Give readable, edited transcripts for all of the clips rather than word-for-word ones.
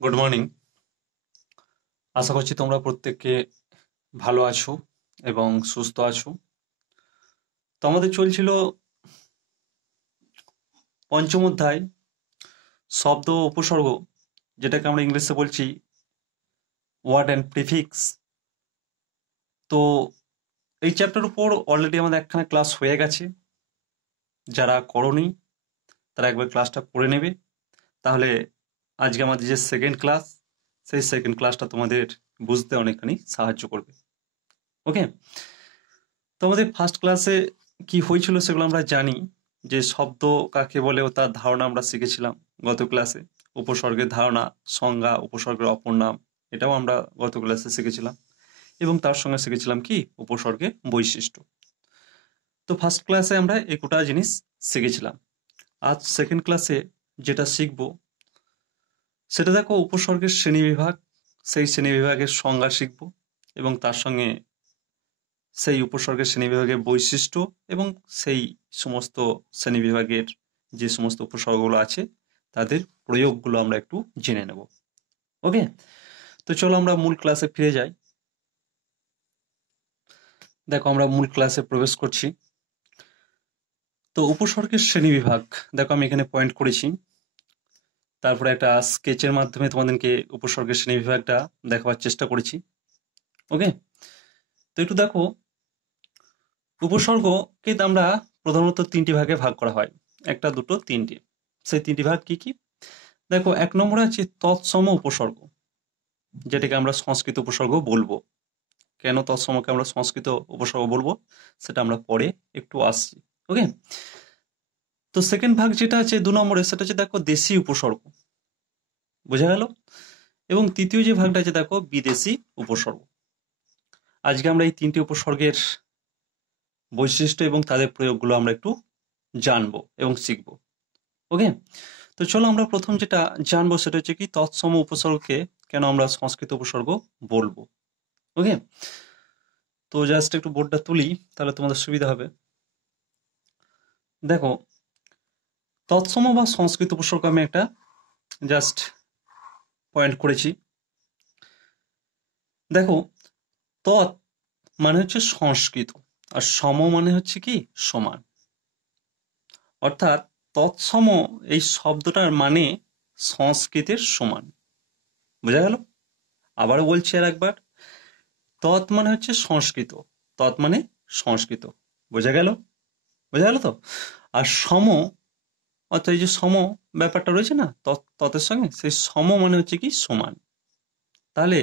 Good morning. আশা করছি তোমরা প্রত্যেককে ভালো আছো এবং সুস্থ আছো। তো আমাদের চলছিল পঞ্চম অধ্যায় শব্দ ও উপসর্গ, যেটাকে আমরা ইংলিশে বলছি ওয়ার্ড অ্যান্ড প্রিফিক্স। তো এই চ্যাপ্টার উপর অলরেডি আমাদের একখানা ক্লাস হয়ে গেছে। যারা করনি তারা একবার ক্লাসটা করে নেবে, তাহলে আজকে আমাদের যে সেকেন্ড ক্লাস, সেই সেকেন্ড ক্লাসটা তোমাদের বুঝতে অনেকখানি সাহায্য করবে। ওকে, তো আমাদের ফার্স্ট ক্লাসে কি হয়েছিল সেগুলো আমরা জানি। যে শব্দ কাকে বলে ও তার ধারণা আমরা শিখেছিলাম গত ক্লাসে। উপসর্গের ধারণা, সংজ্ঞা, উপসর্গের অপর নাম, এটাও আমরা গত ক্লাসে শিখেছিলাম। এবং তার সঙ্গে শিখেছিলাম কি উপসর্গের বৈশিষ্ট্য। তো ফার্স্ট ক্লাসে আমরা এই গোটা জিনিস শিখেছিলাম। আজ সেকেন্ড ক্লাসে যেটা শিখব সেটা দেখো উপসর্গের শ্রেণীবিভাগ, সেই শ্রেণীবিভাগের সংজ্ঞা শিখব এবং তার সঙ্গে সেই উপসর্গের শ্রেণীবিভাগের বৈশিষ্ট্য এবং সেই সমস্ত শ্রেণীবিভাগের যে সমস্ত উপসর্গগুলো আছে তাদের প্রয়োগগুলো আমরা একটু জেনে নেব। ওকে, তো চলো আমরা মূল ক্লাসে ফিরে যাই। দেখো আমরা মূল ক্লাসে প্রবেশ করছি। তো উপসর্গের শ্রেণীবিভাগ দেখো আমি এখানে পয়েন্ট করেছি, তারপরে একটা স্কেচের মাধ্যমে তোমাদেরকে উপসর্গের শ্রেণীবিভাগটা দেখাবার চেষ্টা করেছি। ওকে, তো একটু দেখো উপসর্গকে আমরা প্রধানত তিনটি ভাগে ভাগ করা হয়, একটা দুটো তিনটি। সেই তিনটি ভাগ কি কি? দেখো এক নম্বরে আছে তৎসম উপসর্গ, যেটাকে আমরা সংস্কৃত উপসর্গ বলবো। কেন তৎসমকে আমরা সংস্কৃত উপসর্গ বলবো সেটা আমরা পরে একটু আসছি। ওকে, তো সেকেন্ড ভাগ যেটা আছে দু নম্বরে, সেটা হচ্ছে দেখো দেশি উপসর্গ, বোঝা গেল। এবং তৃতীয় যে ভাগটা আছে দেখো বিদেশি উপসর্গ। আজকে আমরা এই তিনটি উপসর্গের বৈশিষ্ট্য এবং তাদের প্রয়োগগুলো আমরা একটু জানবো এবং শিখবো। ওকে, তো চলো আমরা প্রথম যেটা জানবো সেটা হচ্ছে কি তৎসম উপসর্গকে কেন আমরা সংস্কৃত উপসর্গ বলবো। ওকে, তো জাস্ট একটু বোর্ডটা তুলি তাহলে তোমাদের সুবিধা হবে। দেখো তৎসম বা সংস্কৃত উপসর্গ আমি একটা জাস্ট পয়েন্ট করেছি। দেখো তৎ মানে হচ্ছে সংস্কৃত, আর সম মানে হচ্ছে কি সমান। অর্থাৎ তৎসম এই শব্দটার মানে সংস্কৃতের সমান, বোঝা গেল। আবারও বলছি আর একবার, তৎ মানে হচ্ছে সংস্কৃত, তৎ মানে সংস্কৃত, বোঝা গেল, বোঝা গেল তো। আর সম অর্থাৎ এই যে সম ব্যাপারটা রয়েছে না ততের সঙ্গে, সেই সম মানে হচ্ছে কি সমান। তাহলে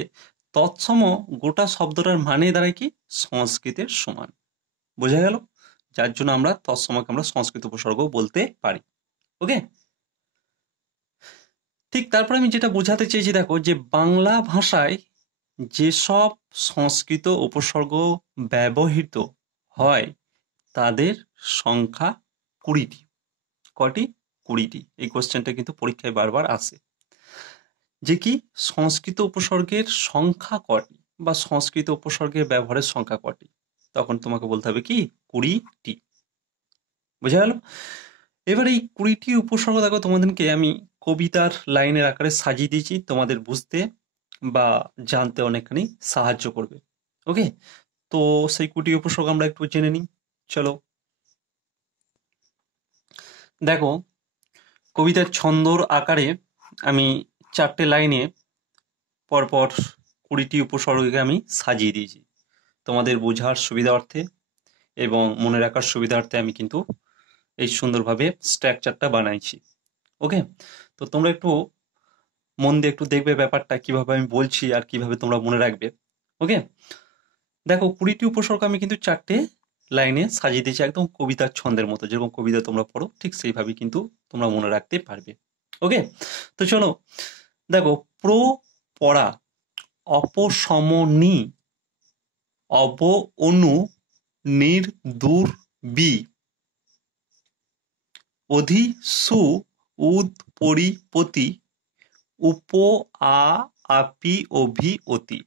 তৎসম গোটা শব্দটার মানে দাঁড়ায় কি সংস্কৃতের সমান, বোঝা গেল। যার জন্য আমরা তৎসমকে আমরা সংস্কৃত উপসর্গ বলতে পারি। ওকে, ঠিক তারপরে আমি যেটা বোঝাতে চেয়েছি দেখো যে বাংলা ভাষায় যেসব সংস্কৃত উপসর্গ ব্যবহৃত হয় তাদের সংখ্যা 20টি। কটি? 20টি। এই কোশ্চেনটা কিন্তু পরীক্ষায় বারবার আসে যে কি সংস্কৃত উপসর্গের সংখ্যা কটি বা সংস্কৃত উপসর্গের ব্যবহারের সংখ্যা কটি, তখন তোমাকে বলতে হবে কি 20টি, বোঝা গেল। এবার এই 20টি উপসর্গ দেখো তোমাদেরকে আমি কবিতার লাইনের আকারে সাজিয়ে দিয়েছি, তোমাদের বুঝতে বা জানতে অনেকখানি সাহায্য করবে। ওকে, তো সেই 20টি উপসর্গ আমরা একটু জেনে নিই, চলো। দেখো কবিতার ছন্দর আকারে আমি 4টে লাইনে পরপর 20টি উপসর্গকে আমি সাজিয়ে দিয়েছি তোমাদের বোঝার সুবিধার্থে এবং মনে রাখার সুবিধার্থে। আমি কিন্তু এই সুন্দরভাবে স্ট্রাকচারটা বানাইছি। ওকে, তো তোমরা একটু মন দিয়ে একটু দেখবে ব্যাপারটা কিভাবে আমি বলছি আর কিভাবে তোমরা মনে রাখবে। ওকে, দেখো 20টি উপসর্গ আমি কিন্তু 4টে লাইনে সাজিয়ে দিয়েছি, একদম কবিতার ছন্দের মতো, যেরকম কবিতা তোমরা পড়ো ঠিক সেইভাবে কিন্তু তোমরা মনে রাখতে পারবে। ওকে, তো চলো দেখো প্র পড়া, অপশমনী, অব অনু, নির দূর বি, অধি সু, উদ পরিপতি, উপ আ আপি অভি অতি।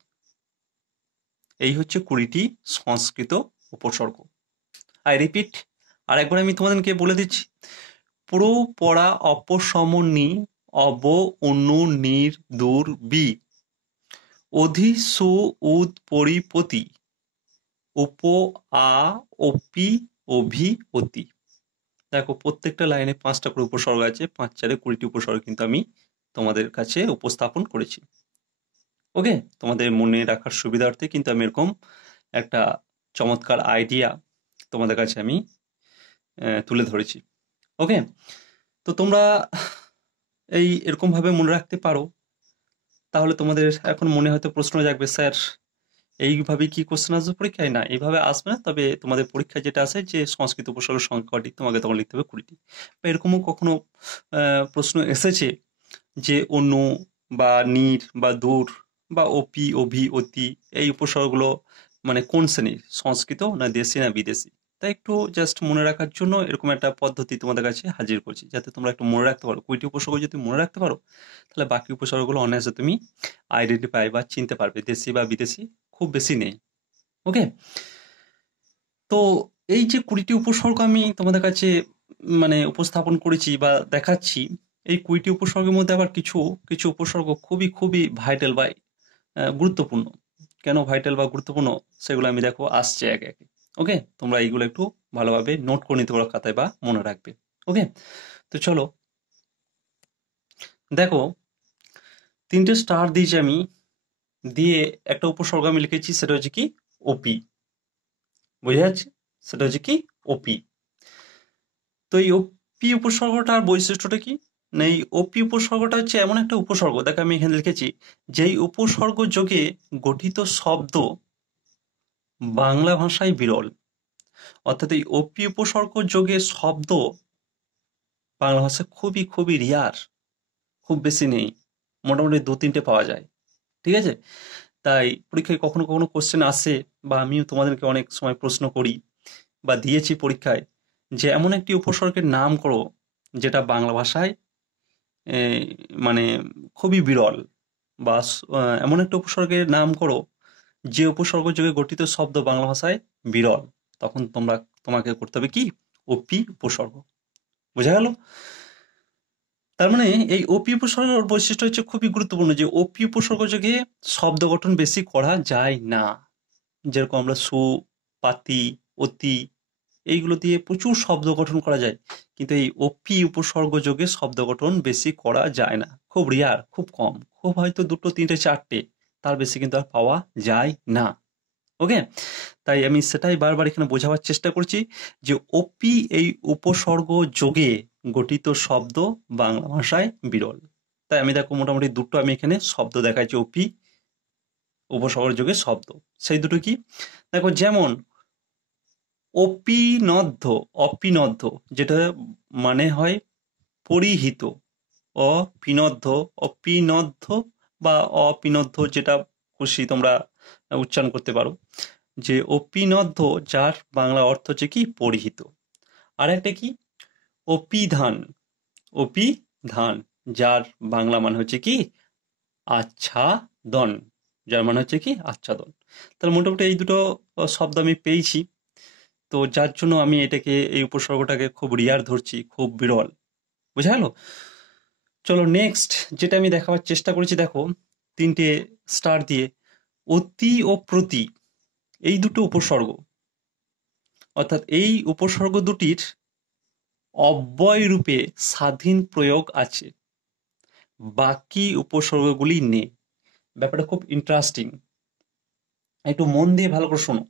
এই হচ্ছে 20টি সংস্কৃত উপসর্গ। আই রিপিট, আর একবার আমি তোমাদেরকে বলে দিচ্ছি। প্র পড়া, অপশমনী, অব অনু নির দূর বি অধি সু উদ পরিপতি উপ আ অপি অভি অতি। দেখো প্রত্যেকটা লাইনে 5টা করে উপসর্গ আছে, 5 4 20টি উপসর্গ কিন্তু আমি তোমাদের কাছে উপস্থাপন করেছি। ওকে, তোমাদের মনে রাখার সুবিধার্থে কিন্তু আমি এরকম একটা চমৎকার আইডিয়া তোমাদের কাছে আমি তুলে ধরেছি। ওকে, তো তোমরা এই এরকম ভাবে মনে রাখতে পারো, তাহলে তোমাদের এখন মনে হয়তো প্রশ্ন জাগবে, স্যার এইভাবে কি কোশ্চেন আসবে পরীক্ষায়? না, এইভাবে আসবে না, তবে তোমাদের পরীক্ষায় যেটা আছে যে সংস্কৃত উপসর্গের সংখ্যা কটি, তোমাকে তখন লিখতে হবে 20টি। বা এরকমও কখনো প্রশ্ন এসেছে যে অনু বা নির বা দূর বা অপি অভি অতি এই উপসর্গগুলো মানে কোন শ্রেণীর, সংস্কৃত না দেশি না বিদেশি। তাই একটু জাস্ট মনে রাখার জন্য এরকম একটা পদ্ধতি তোমাদের কাছে হাজির করছি, যাতে তোমরা একটু মনে রাখতে পারো। 20টি উপসর্গ যদি মনে রাখতে পারো, তাহলে বাকি উপসর্গগুলো অনায়াসে তুমি আইডেন্টিফাই বা চিনতে পারবে, দেশি বা বিদেশি খুব বেশি নেই। ওকে, তো এই যে 20টি উপসর্গ আমি তোমাদের কাছে মানে উপস্থাপন করেছি বা দেখাচ্ছি, এই 20টি উপসর্গের মধ্যে আবার কিছু কিছু উপসর্গ খুবই খুবই ভাইটাল বা গুরুত্বপূর্ণ। কেন ভাইটাল বা গুরুত্বপূর্ণ সেগুলো আমি দেখো আসছে একে একে। ওকে, তোমরা এইগুলো একটু ভালোভাবে নোট করে নিতে পারো খাতায় বা মনে রাখবে। ওকে, তো চলো দেখো 3টে স্টার দিয়েছি আমি, দিয়ে একটা উপসর্গ আমি লিখেছি, সেটা হচ্ছে কি ওপি। বোঝা যাচ্ছে? সেটা হচ্ছে কি ওপি। তো এই ওপি উপসর্গটার বৈশিষ্ট্যটা কি? না, এই ওপি উপসর্গটা হচ্ছে এমন একটা উপসর্গ, দেখো আমি এখানে লিখেছি, যেই উপসর্গ যোগে গঠিত শব্দ বাংলা ভাষায় বিরল। অর্থাৎ এই ওপি উপসর্গ যোগে শব্দ বাংলা ভাষায় খুবই খুবই রিয়ার, খুব বেশি নেই, মোটামুটি 2-3টে পাওয়া যায়। ঠিক আছে? তাই পরীক্ষায় কখনো কখনো কোশ্চেন আসে, বা আমিও তোমাদেরকে অনেক সময় প্রশ্ন করি বা দিয়েছি পরীক্ষায়, যে এমন একটি উপসর্গের নাম করো যেটা বাংলা ভাষায় এ মানে খুবই বিরল, বা এমন একটা উপসর্গের নাম করো যে উপসর্গ যোগে গঠিত শব্দ বাংলা ভাষায় বিরল। তখন তোমাকে করতে হবে কি ওপি উপসর্গ। বোঝা গেল? তার মানে এই ওপি উপসর্গের বৈশিষ্ট্য হচ্ছে খুবই গুরুত্বপূর্ণ, যে ওপি উপসর্গ যোগে শব্দ গঠন বেশি করা যায় না। যেরকম আমরা সু, পাতি, অতি এইগুলো দিয়ে প্রচুর শব্দ গঠন করা যায়, কিন্তু এই ওপি উপসর্গ যোগে শব্দ গঠন বেশি করা যায় না, খুব রিয়ার, খুব কম, খুব হয়তো 2টো 3টে 4টে, তার বেশি কিন্তু আর পাওয়া যায় না। ওকে, তাই আমি সেটাই বারবার এখানে বোঝাবার চেষ্টা করছি, যে ওপি এই উপসর্গ যোগে গঠিত শব্দ বাংলা ভাষায় বিরল। তাই আমি দেখো মোটামুটি 2টো আমি এখানে শব্দ দেখাচ্ছি ওপি উপসর্গ যোগে শব্দ। সেই দুটো কি দেখো, যেমন অপিনদ্ধ, অপিনদ্ধ যেটা মানে হয় পরিহিত, অপিনদ্ধ, অপিনদ্ধ বা অপিনদ্ধ, যেটা খুশি তোমরা উচ্চারণ করতে পারো, যে অপিনদ্ধ যার বাংলা অর্থ হচ্ছে কি পরিহিত। আর একটা কি অপিধান, অপিধান যার বাংলা মানে হচ্ছে কি আচ্ছাদন, যার মানে হচ্ছে কি আচ্ছাদন। তাহলে মোটামুটি এই দুটো শব্দ আমি পেয়েছি, তো যার জন্য আমি এটাকে এই উপসর্গটাকে খুব রিয়ার ধরছি, খুব বিরল। বুঝা গেল? চলো নেক্সট যেটা আমি দেখাবার চেষ্টা করেছি, দেখো 3টে স্টার দিয়ে, অতি ও প্রতি এই দুটো উপসর্গ, অর্থাৎ এই উপসর্গ দুটির অব্যয় রূপে স্বাধীন প্রয়োগ আছে, বাকি উপসর্গগুলি নেই। ব্যাপারটা খুব ইন্টারেস্টিং, একটু মন দিয়ে ভালো করে শোনো,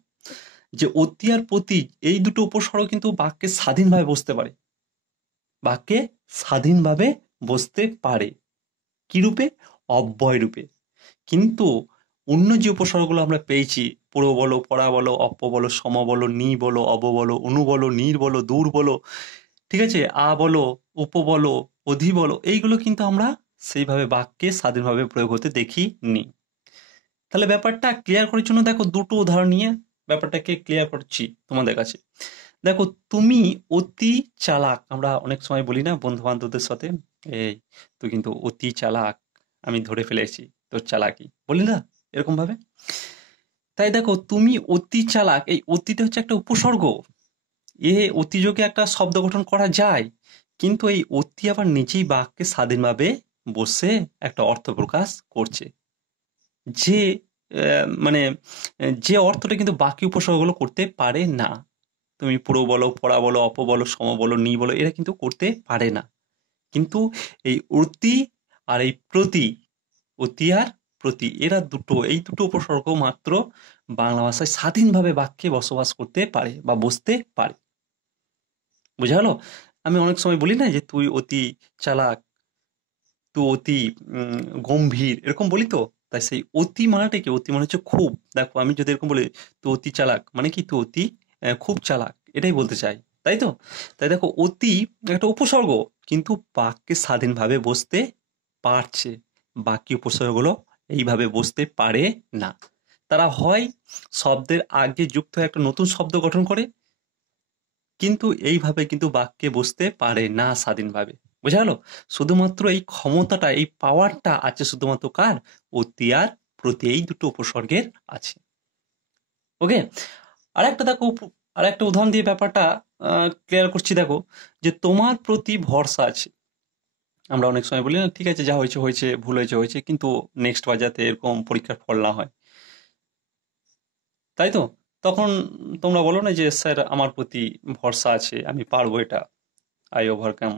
যে অতি আর প্রতি এই দুটো উপসর্গ কিন্তু বাক্যে স্বাধীনভাবে বসতে পারে, বাক্যে স্বাধীনভাবে বসতে পারে। কি রূপে? অব্যয় রূপে। কিন্তু অন্য যে উপসর্গগুলো আমরা পেয়েছি, পুরো বলো, পরা বলো, অপ্য বলো, সম বলো, নি বলো, অব বলো, অনু বলো, নির বলো, দূর বলো, ঠিক আছে, আ বলো, উপ বলো, অধি বলো, এইগুলো কিন্তু আমরা সেইভাবে বাক্যে স্বাধীনভাবে প্রয়োগ হতে দেখিনি। তাহলে ব্যাপারটা ক্লিয়ার করার জন্য দেখো 2টো উদাহরণ নিয়ে ব্যাপারটাকে ক্লিয়ার করছি তোমাদের কাছে। দেখো, তুমি অতি চালাক, আমরা অনেক সময় বলি না বন্ধু বান্ধবদের সাথে, এই তুই কিন্তু অতি চালাক, আমি ধরে ফেলেছি তোর চালাকি, বলি না এরকম ভাবে? তাই দেখো, তুমি অতি চালাক, এই অতিটা হচ্ছে একটা উপসর্গ, অতিযোগে একটা শব্দ গঠন করা যায়, কিন্তু এই অতি আবার নিজেই বাক্যে স্বাধীনভাবে বসে একটা অর্থ প্রকাশ করছে, যে মানে যে অর্থটা কিন্তু বাকি উপসর্গগুলো করতে পারে না। তুমি পুরো বলো, পড়া বলো, অপ বলো, সম বলো, নি বলো, এরা কিন্তু করতে পারে না। কিন্তু এই অতি আর এই প্রতি, অতি আর প্রতি, এই দুটো উপসর্গ মাত্র বাংলা ভাষায় স্বাধীনভাবে বাক্যে বসবাস করতে পারে বা বসতে পারে। বোঝা গেল? আমি অনেক সময় বলি না যে তুই অতি চালাক, তুই অতি গম্ভীর, এরকম বলি তো। তাই সেই অতি মানেটা কি? অতি মানে হচ্ছে খুব। দেখো আমি যদি এরকম বলি তুই অতি চালাক, মানে কি তুই অতি খুব চালাক, এটাই বলতে চাই, তাই তো? তাই দেখো অতি একটা উপসর্গ, কিন্তু বাক্যে স্বাধীনভাবে বসতে পারছে। বাকি উপসর্গগুলো এইভাবে বসতে পারে না। তারা হয় শব্দের আগে যুক্ত হয়ে একটা নতুন শব্দ গঠন করে, কিন্তু এইভাবে কিন্তু বাক্যে বসতে পারে না স্বাধীনভাবে। বোঝা গেল? শুধুমাত্র এই ক্ষমতাটা, এই পাওয়ারটা আছে শুধুমাত্র কার? অতি আর প্রতি, এই দুটো উপসর্গের আছে। ওকে, আরেকটা দেখো, আরেকটা উদাহরণ দিয়ে ব্যাপারটা ক্লিয়ার করছি। দেখো যে তোমার প্রতি ভরসা আছে। আমরা অনেক সময় বলি না, ঠিক আছে যা হয়েছে হয়েছে, ভুল হয়েছে হয়েছে, কিন্তু নেক্সট বার যাতে এরকম পরীক্ষার ফল না হয়, তাই তো? তখন তোমরা বলো না যে স্যার আমার প্রতি ভরসা আছে, আমি পারবো এটা, আই ওভারকাম,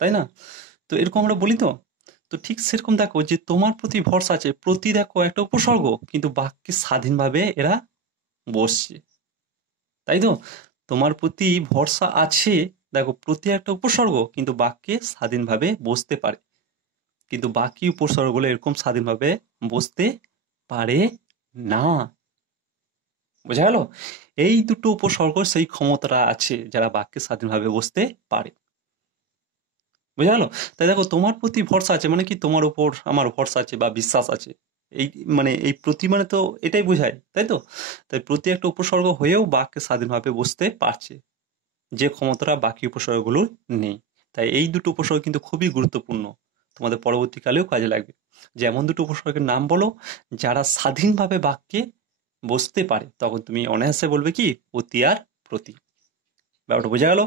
তাই না? তো এরকম আমরা বলি তো। তো ঠিক সেরকম দেখো যে তোমার প্রতি ভরসা আছে, প্রতি দেখো একটা উপসর্গ, কিন্তু বাক্যে স্বাধীনভাবে এরা বসছে, তাই তো? তোমার প্রতি ভরসা আছে, দেখো প্রতি একটা উপসর্গ, কিন্তু বাক্যে স্বাধীনভাবে বসতে পারে, কিন্তু বাকি উপসর্গগুলো এরকম স্বাধীনভাবে বসতে পারে না। বোঝা গেল? এই দুটো উপসর্গ সেই ক্ষমতাটা আছে যারা বাক্যে স্বাধীনভাবে বসতে পারে। বোঝা গেল? তাই দেখো তোমার প্রতি ভরসা আছে মানে কি তোমার উপর আমার ভরসা আছে বা বিশ্বাস আছে। এই মানে এই প্রতি মানে তো এটাই বোঝায়, তাই তো? তাই প্রতি একটা উপসর্গ হয়েও বাক্যে স্বাধীনভাবে বসতে পারছে, যে ক্ষমতাটা বাকি উপসর্গগুলোর নেই। তাই এই দুটো উপসর্গ কিন্তু খুবই গুরুত্বপূর্ণ, তোমাদের পরবর্তীকালেও কাজে লাগবে। যেমন দুটো উপসর্গের নাম বলো যারা স্বাধীনভাবে বাক্যে বসতে পারে, তখন তুমি অনায়াসে বলবে কি? অতি আর প্রতি। ব্যাপারটা বোঝা গেল?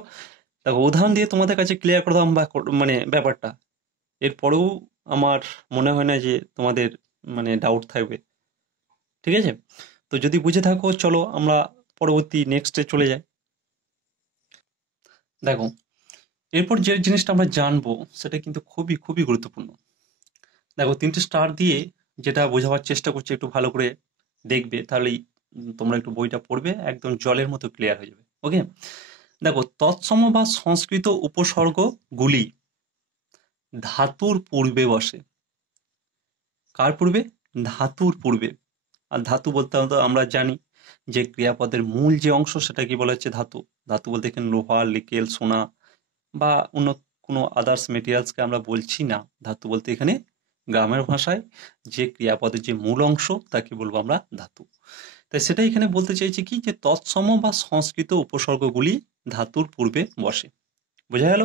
দেখো উদাহরণ দিয়ে তোমাদের কাছে ক্লিয়ার করে দাম বা মানে ব্যাপারটা, এরপরেও আমার মনে হয় না যে তোমাদের মানে ডাউট থাকবে। ঠিক আছে? তো যদি বুঝে থাকো চলো আমরা পরবর্তী নেক্সটে চলে যাই। দেখো এরপর যে জিনিসটা আমরা জানবো সেটা কিন্তু খুবই খুবই গুরুত্বপূর্ণ। দেখো তিনটে স্টার দিয়ে যেটা বোঝাবার চেষ্টা করছি, একটু ভালো করে দেখবে, তাহলেই তোমরা একটু বইটা পড়বে, একদম জলের মতো ক্লিয়ার হয়ে যাবে। ওকে, দেখো তৎসম বা সংস্কৃত উপসর্গগুলি ধাতুর পূর্বে বসে। কার পূর্বে? ধাতুর পূর্বে। আর ধাতু বলতে তো আমরা জানি যে ক্রিয়াপদের মূল যে অংশ সেটা কি বলা হচ্ছে? ধাতু। ধাতু বলতে এখানে লোহা, নিকেল, সোনা বা অন্য কোনো আদার্স মেটেরিয়ালসকে আমরা বলছি না। ধাতু বলতে এখানে গ্রামের ভাষায় যে ক্রিয়াপদের যে মূল অংশ তাকে বলবো আমরা ধাতু। তাই সেটাই এখানে বলতে চাইছি কি, যে তৎসম বা সংস্কৃত উপসর্গগুলি ধাতুর পূর্বে বসে। বোঝা গেল?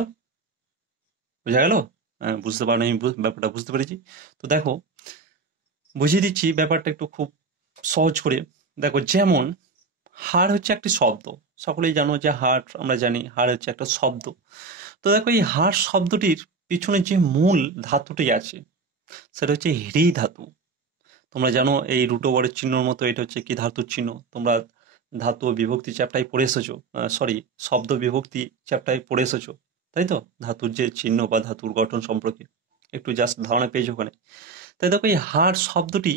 বোঝা গেল? বুঝতে পারেন, আমি ব্যাপারটা বুঝতে পেরেছি। তো দেখো বুঝিয়ে দিচ্ছি ব্যাপারটা একটু খুব সহজ করে। দেখো যেমন হাড় হচ্ছে একটি শব্দ, সকলেই জানো যে হাড়, আমরা জানি হাড় হচ্ছে একটা শব্দ। তো দেখো এই হাড় শব্দটির পিছনে যে মূল ধাতুটি আছে সেটা হচ্ছে হ্রি ধাতু। তোমরা জানো এই রুটো বরের চিহ্নর মতো এটা হচ্ছে কি ধাতুর চিহ্ন। তোমরা ধাতু ও বিভক্তি চ্যাপ্টারে পড়ে এসেছো, সরি শব্দ বিভক্তি চ্যাপ্টারে পড়ে এসেছো, তাই তো? ধাতুর যে চিহ্ন বা ধাতুর গঠন সম্পর্কে একটু জাস্ট ধারণা পেয়েছো ওখানে। তাই দেখো এই হাড় শব্দটি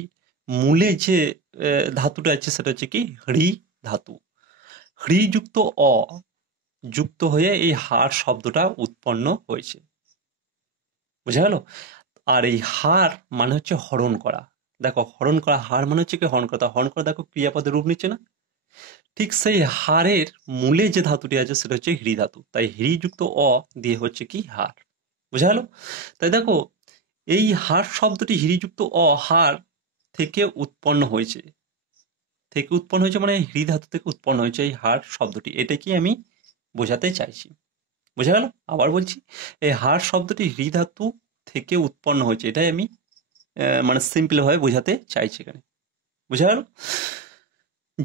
মূলে যে ধাতুটা আছে সেটা হচ্ছে কি হ্রি ধাতু। হ্রি যুক্ত অ যুক্ত হয়ে এই হাড় শব্দটা উৎপন্ন হয়েছে। বুঝা গেল? আর এই হাড় মানে হচ্ছে হরণ করা। দেখো হরণ করা, হাড় মানে হচ্ছে কি হরণ করা, তা হরণ করা দেখো ক্রিয়াপদের রূপ নিচ্ছে না? ঠিক সেই হাড়ের মূলে যে ধাতুটি আছে সেটা হচ্ছে হ্রি ধাতু। তাই হ্রি যুক্ত অ দিয়ে হচ্ছে কি হাড়। বুঝা গেল? তাই দেখো এই হাড় শব্দটি হ্রিযুক্ত অ হাড় থেকে উৎপন্ন হয়েছে। থেকে উৎপন্ন হয়েছে মানে হ্রি ধাতু থেকে উৎপন্ন হয়েছে এই হাড় শব্দটি, এটা কি আমি বোঝাতে চাইছি। বোঝা গেল? আবার বলছি, এই হাড় শব্দটি হ্রি ধাতু থেকে উৎপন্ন হয়েছে, এটাই আমি মানে সিম্পল ভাবে বোঝাতে চাইছি এখানে। বোঝা গেল?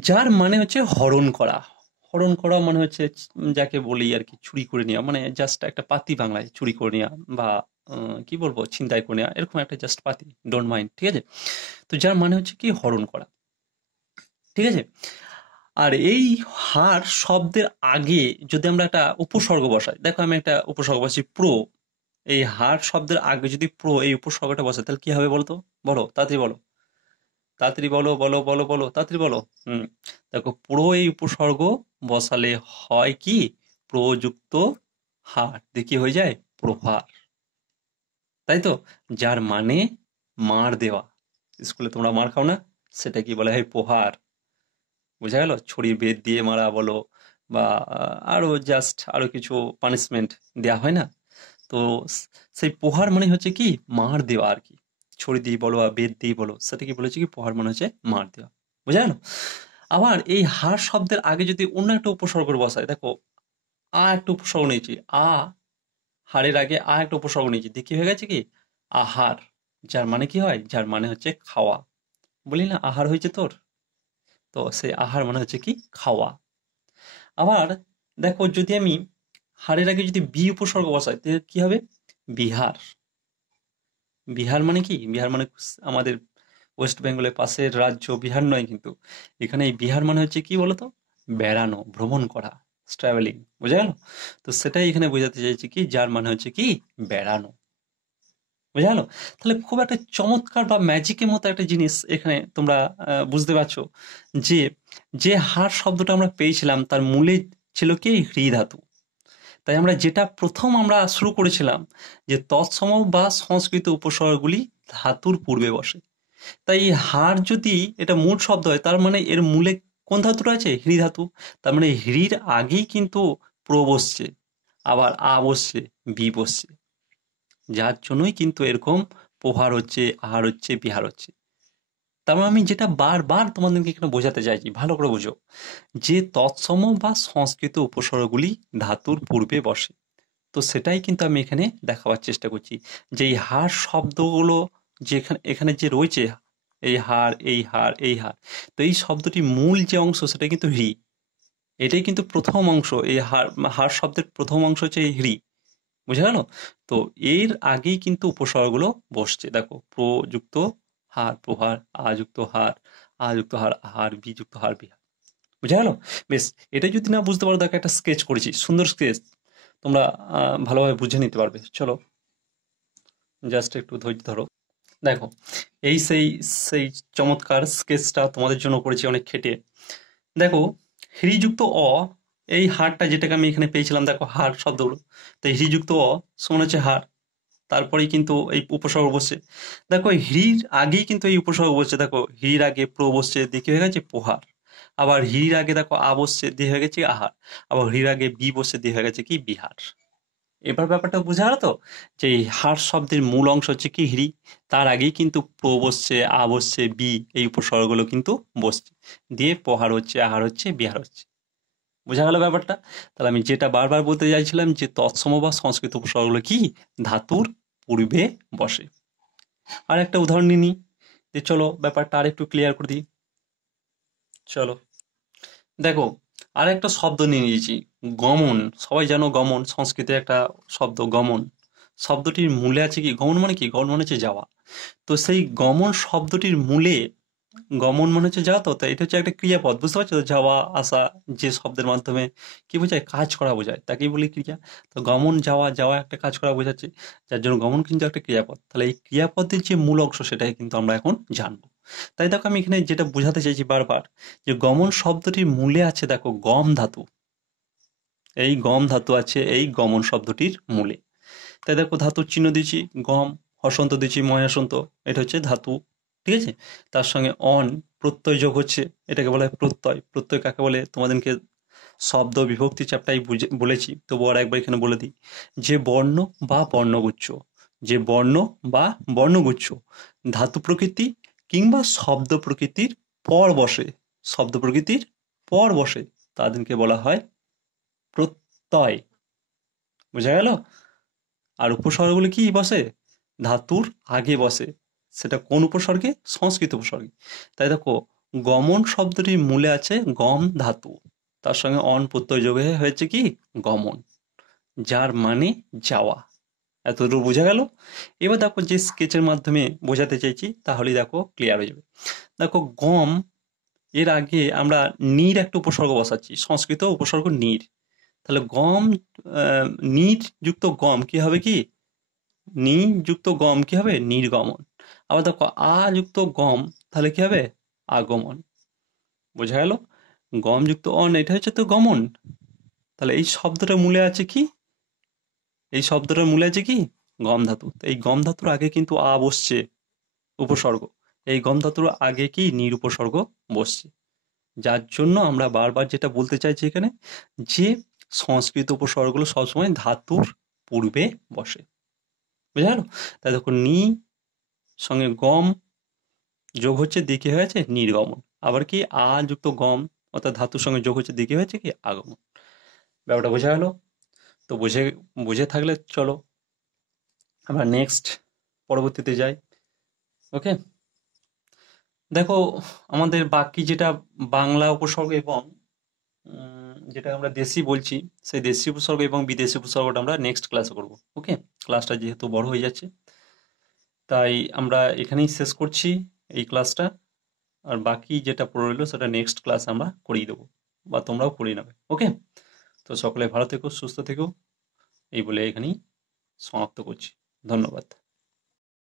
যার মানে হচ্ছে হরণ করা। হরণ করা মানে হচ্ছে যাকে বলি আর কি চুরি করে নেওয়া, মানে জাস্ট একটা পাতি বাংলায় চুরি করে নেওয়া বা কি বলবো, ছিনতাই করে নেওয়া, এরকম একটা জাস্ট পাতি, ডোন্ট মাইন্ড, ঠিক আছে? তো যার মানে হচ্ছে কি হরণ করা, ঠিক আছে? আর এই হার শব্দের আগে যদি আমরা একটা উপসর্গ বসাই, দেখো আমি একটা উপসর্গ বসাই প্রো, এই হার শব্দের আগে যদি প্রো এই উপসর্গটা বসে তাহলে কি হবে বলতো? বলো, তাড়াতাড়ি বলো, তাড়াতাড়ি বলো, বলো বলো বলো, তাড়াতাড়ি বলো। হুম, দেখো প্রো এই উপসর্গ বসালে হয় কি, প্রযুক্ত হার দিয়ে কি হয়ে যায়, প্রহার, তাই তো? যার মানে মার দেওয়া, স্কুলে তোমরা মার খাও না, সেটা কি বলা হয়, প্রহার। বোঝা গেল? ছড়ি বেত দিয়ে মারা বলো, বা আরো জাস্ট আরো কিছু পানিশমেন্ট দেয়া হয় না, তো সেই প্রহার মানে হচ্ছে কি মার দেওয়া আর কি, ছড়ি দিয়ে বলো বা বেত দিয়ে বলো, সেটা কি বলেছে কি প্রহার মানে হচ্ছে মার দেওয়া। বোঝা গেল? আবার এই হার শব্দের আগে যদি অন্য একটা উপসর্গ বসায়, দেখো একটা উপসর্গ নিয়েছি হারের আগে একটা উপসর্গ নিয়েছি, দিয়ে কি হয়ে গেছে কি আহার, যার মানে কি হয়, যার মানে হচ্ছে খাওয়া। বলি না আহার হয়েছে তোর, তো সেই আহার মানে হচ্ছে কি খাওয়া। আবার দেখো যদি আমি হারের আগে যদি বি উপসর্গ বসাই তাহলে কি হবে, বিহার। বিহার মানে কি, বিহার মানে আমাদের ওয়েস্ট বেঙ্গলের পাশের রাজ্য বিহার নয় কিন্তু, এখানে এই বিহার মানে হচ্ছে কি বলতো, বেড়ানো, ভ্রমণ করা, ট্রাভেলিং। বুঝা গেল? তো সেটাই এখানে বোঝাতে চাইছি কি, যার মানে হচ্ছে কি বেড়ানো। বুঝা গেল? তাহলে খুব একটা চমৎকার বা ম্যাজিকের মতো একটা জিনিস এখানে তোমরা বুঝতে পারছো, যে যে হার শব্দটা আমরা পেয়েছিলাম তার মূলে ছিল কি হ্রি ধাতু। তাই আমরা যেটা প্রথম আমরা শুরু করেছিলাম, যে তৎসম বা সংস্কৃত উপসর্গগুলি ধাতুর পূর্বে বসে। তাই এই হার যদি এটা মূল শব্দ হয়, তার মানে এর মূলে কোন ধাতুটা আছে, হ্রি ধাতু। তার মানে হ্রির আগেই কিন্তু প্র বসছে, আবার আ বসছে, বি বসছে, যার জন্যই কিন্তু এরকম প্রহার হচ্ছে, আহার হচ্ছে, বিহার হচ্ছে। তার মানে আমি যেটা বারবার তোমাদেরকে এখানে বোঝাতে চাইছি, ভালো করে বুঝো, যে তৎসম বা সংস্কৃত উপসর্গগুলি ধাতুর পূর্বে বসে। তো সেটাই কিন্তু আমি এখানে দেখাবার চেষ্টা করছি, যে এই হার শব্দগুলো যে এখানে এখানে যে রয়েছে, এই হার, এই হার, এই হার, তো এই শব্দটি মূল যে অংশ সেটা কিন্তু হ্রি, এটাই কিন্তু প্রথম অংশ, এই হার হার শব্দের প্রথম অংশ হচ্ছে এই হ্রি। বুঝা গেল? তো এর আগেই কিন্তু উপসর্গগুলো বসছে, দেখো প্রযুক্ত হার, প্রহার, আযুক্ত হার, আযুক্ত হার, আহার, বিযুক্ত হার, বিহার। বুঝা গেল? বেশ, এটা যদি না বুঝতে পারো, দেখো একটা স্কেচ করেছি, সুন্দর স্কেচ, তোমরা ভালোভাবে বুঝে নিতে পারবে। চলো জাস্ট একটু ধৈর্য ধরো। দেখো এই সেই সেই চমৎকার স্কেচটা তোমাদের জন্য করেছি অনেক খেটে। দেখো হ্রিযুক্ত অ, এই হারটা যেটাকে আমি এখানে পেয়েছিলাম, দেখো হার শব্দগুলো, তো হ্রিযুক্ত অ সমান হচ্ছে হার, তারপরেই কিন্তু এই উপসর্গ বসছে। দেখো এই হ্রির আগেই কিন্তু এই উপসর্গ বসছে, দেখো হ্রির আগে প্র বসছে, দিয়ে কি হয়ে গেছে প্রহার। আবার হ্রির আগে দেখো আ বসছে, দিয়ে হয়ে গেছে আহার। আবার হ্রির আগে বি বসছে, দিয়ে হয়ে গেছে কি বিহার। এবার ব্যাপারটা বোঝা গেল তো, যে এই হার শব্দের মূল অংশ হচ্ছে কি হ্রি, তার আগেই কিন্তু প্র বসছে, আ বসছে, বি এই উপসর্গগুলো কিন্তু বসছে, দিয়ে প্রহার হচ্ছে, আহার হচ্ছে, বিহার হচ্ছে। বোঝা গেল ব্যাপারটা? তাহলে আমি যেটা বারবার বলতে চাইছিলাম, যে তৎসম বা সংস্কৃত উপসর্গগুলো কি ধাতুর পূর্বে বসে। আর একটা উদাহরণ নিয়ে নিই, যে চলো ব্যাপারটা আর একটু ক্লিয়ার করে দিই। চলো দেখো আর একটা শব্দ নিয়ে নিয়েছি, গমন। সবাই জানো গমন সংস্কৃতে একটা শব্দ, গমন শব্দটির মূলে আছে কি, গমন মানে কি, গমন মানে হচ্ছে যাওয়া। তো সেই গমন শব্দটির মূলে, গমন মানে হচ্ছে যাওয়া, তো তাই এটা হচ্ছে একটা ক্রিয়াপদ, বুঝতে পারছো তো? যাওয়া আসা, যে শব্দের মাধ্যমে কি বোঝায়, কাজ করা বোঝায়, তাকেই বলি ক্রিয়া। তো গমন, যাওয়া, যাওয়া একটা কাজ করা বোঝাচ্ছে, যার জন্য গমন কিন্তু একটা ক্রিয়াপদ। তাহলে এই ক্রিয়াপদের যে মূল অংশ সেটাই কিন্তু আমরা এখন জানবো। তাই দেখো আমি এখানে যেটা বোঝাতে চাইছি বারবার, যে গমন শব্দটির মূলে আছে দেখো গম ধাতু, এই গম ধাতু আছে এই গমন শব্দটির মূলে। তাই দেখো ধাতুর চিহ্ন দিয়েছি, গম, হসন্ত দিয়েছি, মহাসন্ত, এটা হচ্ছে ধাতু, ঠিক আছে? তার সঙ্গে অন, প্রত্যয় যোগ হচ্ছে, এটাকে বলা হয় প্রত্যয়। প্রত্যয় কাকে বলে তোমাদেরকে শব্দ বিভক্তি চ্যাপ্টারে বলেছি, তবু আর একবার এখানে বলে দিই, যে বর্ণ বা বর্ণগুচ্ছ, যে বর্ণ বা বর্ণগুচ্ছ ধাতু প্রকৃতি কিংবা শব্দ প্রকৃতির পর বসে, শব্দ প্রকৃতির পর বসে, তাদেরকে বলা হয় প্রত্যয়। বোঝা গেল? আর উপসর্গগুলো কি বসে, ধাতুর আগে বসে। সেটা কোন উপসর্গে, সংস্কৃত উপসর্গে। তাই দেখো গমন শব্দটির মূলে আছে গম ধাতু, তার সঙ্গে অন প্রত্যয় যোগ হয়ে হয়েছে কি গমন, যার মানে যাওয়া। এতদূর বোঝা গেল? এবার দেখো যে স্কেচের মাধ্যমে বোঝাতে চাইছি তাহলেই দেখো ক্লিয়ার হয়ে যাবে। দেখো গম এর আগে আমরা নীর একটা উপসর্গ বসাচ্ছি, সংস্কৃত উপসর্গ নীর। তাহলে গম আহ, নীর যুক্ত গম কি হবে কি? নি যুক্ত গম কি হবে? নির্গমন। আবার দেখো আ যুক্ত গম তাহলে কি হবে? আগমন। বোঝা গেল? গম যুক্ত অন এটা হচ্ছে তো গমন। তাহলে এই শব্দটা মূলে আছে কি? এই শব্দটার মূলে আছে কি? গম ধাতু। তো এই গম ধাতুর আগে কিন্তু আ বসছে উপসর্গ। এই গম ধাতুর আগে কি নির উপসর্গ বসছে। যার জন্য আমরা বারবার যেটা বলতে চাইছি এখানে, যে সংস্কৃত উপসর্গগুলো সবসময় ধাতুর পূর্বে বসে। বুঝা গেল? তাই দেখো নি সঙ্গে গম যোগ হচ্ছে দিকে হয়েছে নির্গমন। আবার কি আ যুক্ত গম অর্থাৎ ধাতুর সঙ্গে যোগ হচ্ছে দিকে হয়েছে কি আগমন। ব্যাপারটা বোঝা গেল? তো বুঝে বুঝে থাকলে চলো আমরা নেক্সট পরবর্তীতে যাই। ওকে, দেখো আমাদের বাকি যেটা বাংলা উপসর্গ এবং যেটা আমরা দেশি বলছি, সেই দেশি উপসর্গ এবং বিদেশি উপসর্গটা আমরা নেক্সট ক্লাসে করব। ওকে, ক্লাসটা যেহেতু বড় হয়ে যাচ্ছে তাই আমরা এখানেই শেষ করছি এই ক্লাসটা। আর বাকি যেটা পড়ে রইলো সেটা নেক্সট ক্লাস আমরা করিয়ে দেবো, বা তোমরাও করিয়ে নেবে। ওকে, তো সকলে ভালো থেকো, সুস্থ থেকো, এই বলে এখানেই সমাপ্ত করছি। ধন্যবাদ।